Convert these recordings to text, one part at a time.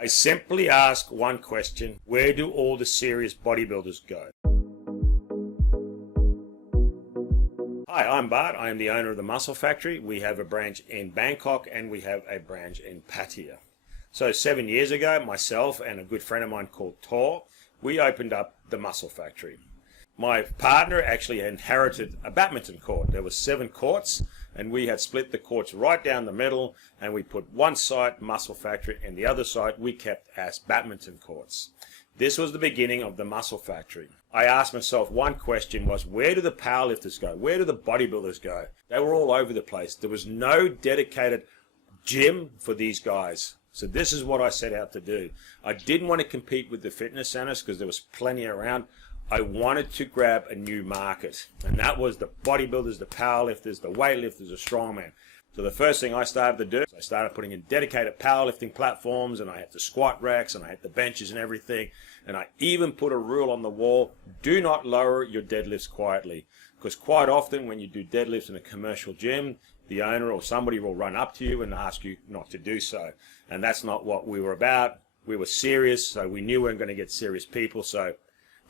I simply ask one question: where do all the serious bodybuilders go? Hi, I'm Bart. I am the owner of the Muscle Factory. We have a branch in Bangkok and we have a branch in Pattaya. So 7 years ago, myself and a good friend of mine called Tor, we opened up the Muscle Factory. My partner actually inherited a badminton court. There were 7 courts and we had split the courts right down the middle, and we put one side Muscle Factory and the other side we kept as badminton courts. This was the beginning of the Muscle Factory. I asked myself one question was, where do the powerlifters go? Where do the bodybuilders go? They were all over the place. There was no dedicated gym for these guys. So this is what I set out to do. I didn't want to compete with the fitness centers because there was plenty around. I wanted to grab a new market, and that was the bodybuilders, the powerlifters, the weightlifters, the strongman. So the first thing I started to do, I started putting in dedicated powerlifting platforms, and I had the squat racks, and I had the benches and everything. And I even put a rule on the wall: do not lower your deadlifts quietly. Because quite often when you do deadlifts in a commercial gym, the owner or somebody will run up to you and ask you not to do so. And that's not what we were about. We were serious, so we knew we weren't going to get serious people, so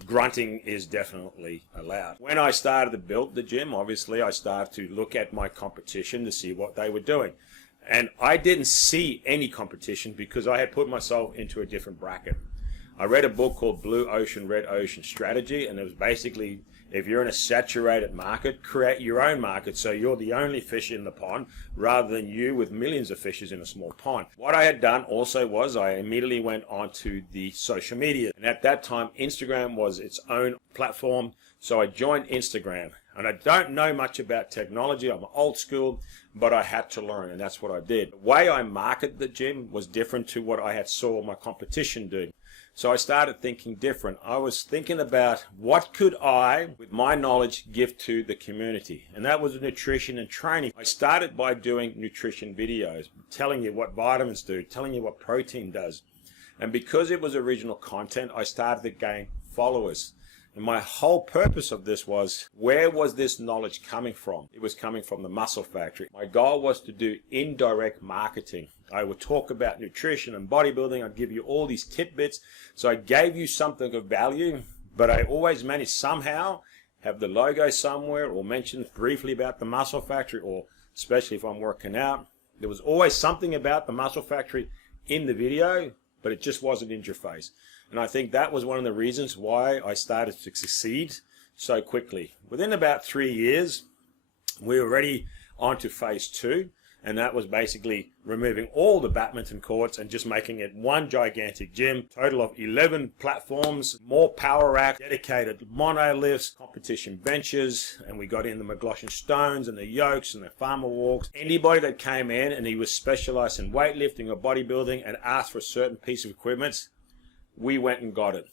grunting is definitely allowed. When I started to build the gym, obviously I started to look at my competition to see what they were doing. And I didn't see any competition because I had put myself into a different bracket. I read a book called Blue Ocean, Red Ocean Strategy, and it was basically, if you're in a saturated market, create your own market so you're the only fish in the pond rather than you with millions of fishes in a small pond. What I had done also was I immediately went onto the social media. And at that time, Instagram was its own platform. So I joined Instagram. And I don't know much about technology. I'm old school, but I had to learn, and that's what I did. The way I marketed the gym was different to what I had saw my competition do. So I started thinking different. I was thinking about what could I, with my knowledge, give to the community. And that was nutrition and training. I started by doing nutrition videos, telling you what vitamins do, telling you what protein does. And because it was original content, I started to gain followers. And my whole purpose of this was, where was this knowledge coming from? It was coming from the Muscle Factory. My goal was to do indirect marketing. I would talk about nutrition and bodybuilding. I'd give you all these tidbits. So I gave you something of value, but I always managed somehow have the logo somewhere or mention briefly about the Muscle Factory, or especially if I'm working out. There was always something about the Muscle Factory in the video, but it just wasn't in your face. And I think that was one of the reasons why I started to succeed so quickly. Within about 3 years, we were already on to phase 2. And that was basically removing all the badminton courts and just making it one gigantic gym. Total of 11 platforms, more power rack, dedicated mono lifts, competition benches, and we got in the McLaughlin stones and the yokes and the farmer walks. Anybody that came in and he was specialized in weightlifting or bodybuilding and asked for a certain piece of equipment, we went and got it.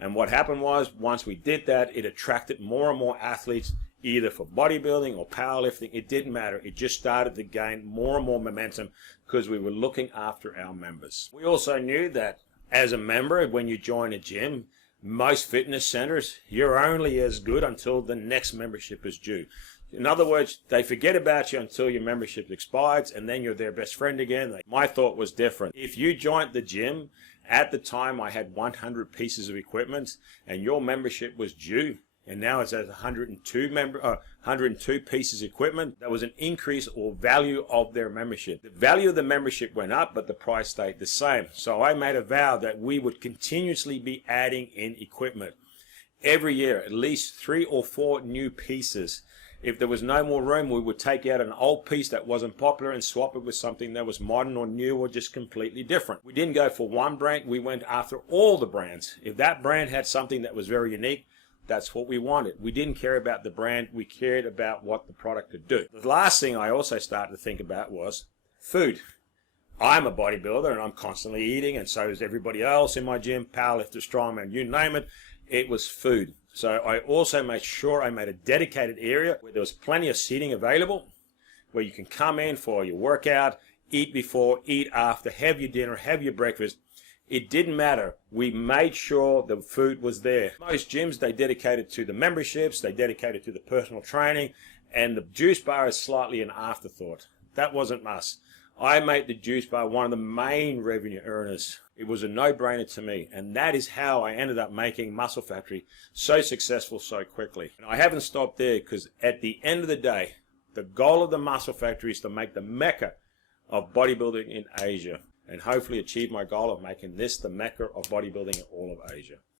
And what happened was, once we did that, it attracted more and more athletes, either for bodybuilding or powerlifting. It didn't matter. It just started to gain more and more momentum because we were looking after our members. We also knew that as a member, when you join a gym, most fitness centers, you're only as good until the next membership is due. In other words, they forget about you until your membership expires, and then you're their best friend again. My thought was different. If you joined the gym, at the time I had 100 pieces of equipment, and your membership was due, and now it's at 102 pieces of equipment, that was an increase or value of their membership. The value of the membership went up, but the price stayed the same. So I made a vow that we would continuously be adding in equipment. Every year, at least 3 or 4 new pieces. If there was no more room, we would take out an old piece that wasn't popular and swap it with something that was modern or new or just completely different. We didn't go for one brand, we went after all the brands. If that brand had something that was very unique, that's what we wanted. We didn't care about the brand, we cared about what the product could do. The last thing I also started to think about was food. I'm a bodybuilder and I'm constantly eating, and so is everybody else in my gym, powerlifter, strongman, you name it. It was food. So I also made sure I made a dedicated area where there was plenty of seating available, where you can come in for your workout, eat before, eat after, have your dinner, have your breakfast. It didn't matter. We made sure the food was there. Most gyms, they dedicated to the memberships, they dedicated to the personal training, and the juice bar is slightly an afterthought. That wasn't us. I made the juice bar one of the main revenue earners. It was a no-brainer to me, and that is how I ended up making Muscle Factory so successful so quickly. And I haven't stopped there, because at the end of the day, the goal of the Muscle Factory is to make the mecca of bodybuilding in Asia, and hopefully achieve my goal of making this the mecca of bodybuilding in all of Asia.